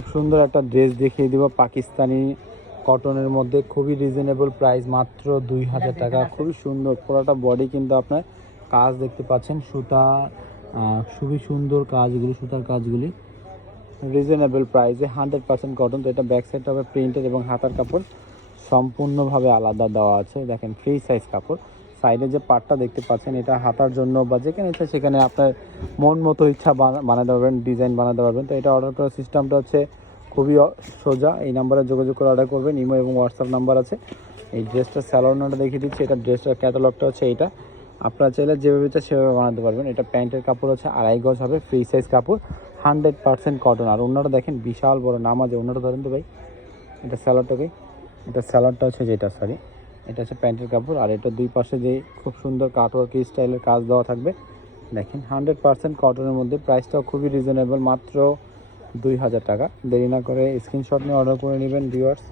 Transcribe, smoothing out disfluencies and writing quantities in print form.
খুব সুন্দর একটা ড্রেস দেখিয়ে দিব পাকিস্তানি কটনের মধ্যে, খুবই রিজনেবল প্রাইস, মাত্র 2000 টাকা। খুবই সুন্দর পুরোটা বডি কিন্তু আপনার কাজ দেখতে পাচ্ছেন, সুতা খুবই সুন্দর কাজগুলি, সুতার কাজগুলি রিজনেবল প্রাইসে 100% কটন। তো এটা ব্যাক সাইড হবে প্রিন্টেড এবং হাতার কাপড় সম্পূর্ণভাবে আলাদা দেওয়া আছে। দেখেন ফ্রি সাইজ কাপড়। সাইডে যে পার্টটা দেখতে পাচ্ছেন এটা হাতার জন্য বা যেখানে ইচ্ছা সেখানে আপনার মন মতো ইচ্ছা বানাতে পারবেন, ডিজাইন বানাতে পারবেন। তো এটা অর্ডার করার সিস্টেমটা হচ্ছে খুবই সোজা। এই নাম্বারে যোগাযোগ করে অর্ডার করবেন, ইমো এবং হোয়াটসঅ্যাপ নাম্বার আছে। এই ড্রেসটা স্যালোনাটা দেখিয়ে দিচ্ছি, এটা ড্রেসটার ক্যাটালগটা হচ্ছে এইটা। আপনারা চাইলে যেভাবে চাই সেভাবে বানাতে পারবেন। এটা প্যান্টের কাপড় হচ্ছে 2.5 গজ হবে, ফ্রি সাইজ কাপড়, 100% কটন। আর ওনাটা দেখেন বিশাল বড় নামাজে, ওনাটা ধরেন তো ভাই, এটা স্যালোডটাকে, এটা স্যালোডটা হচ্ছে যেটা, সরি এটা হচ্ছে প্যান্টের কাপড়। আর এটা দুই পাশে যে খুব সুন্দর কাটওয়ার্ক স্টাইলের কাজ দেওয়া থাকবে, দেখেন 100% কটনের মধ্যে। প্রাইসটাও খুবই রিজনেবল, মাত্র 2000 টাকা। দেরি না করে স্ক্রিনশট নিয়ে অর্ডার করে নেবেন ভিউয়ার্স।